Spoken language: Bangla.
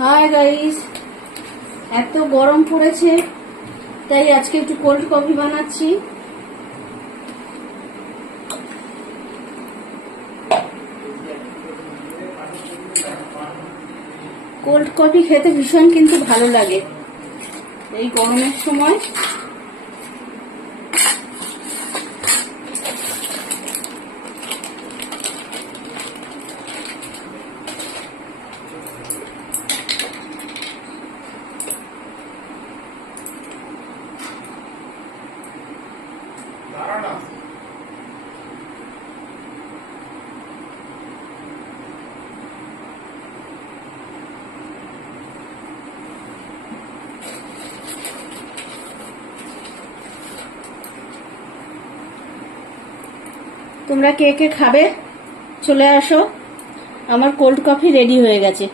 হাই গাইস, এত গরম পড়েছে তাই আজকে একটু কোল্ড কফি বানাচ্ছি। কোল্ড কফি খেতে ভীষণ কিন্তু ভালো লাগে এই গরমের সময়। তোমরা কে কে খাবে চলে আসো, আমার কোল্ড কফি রেডি হয়ে গেছে।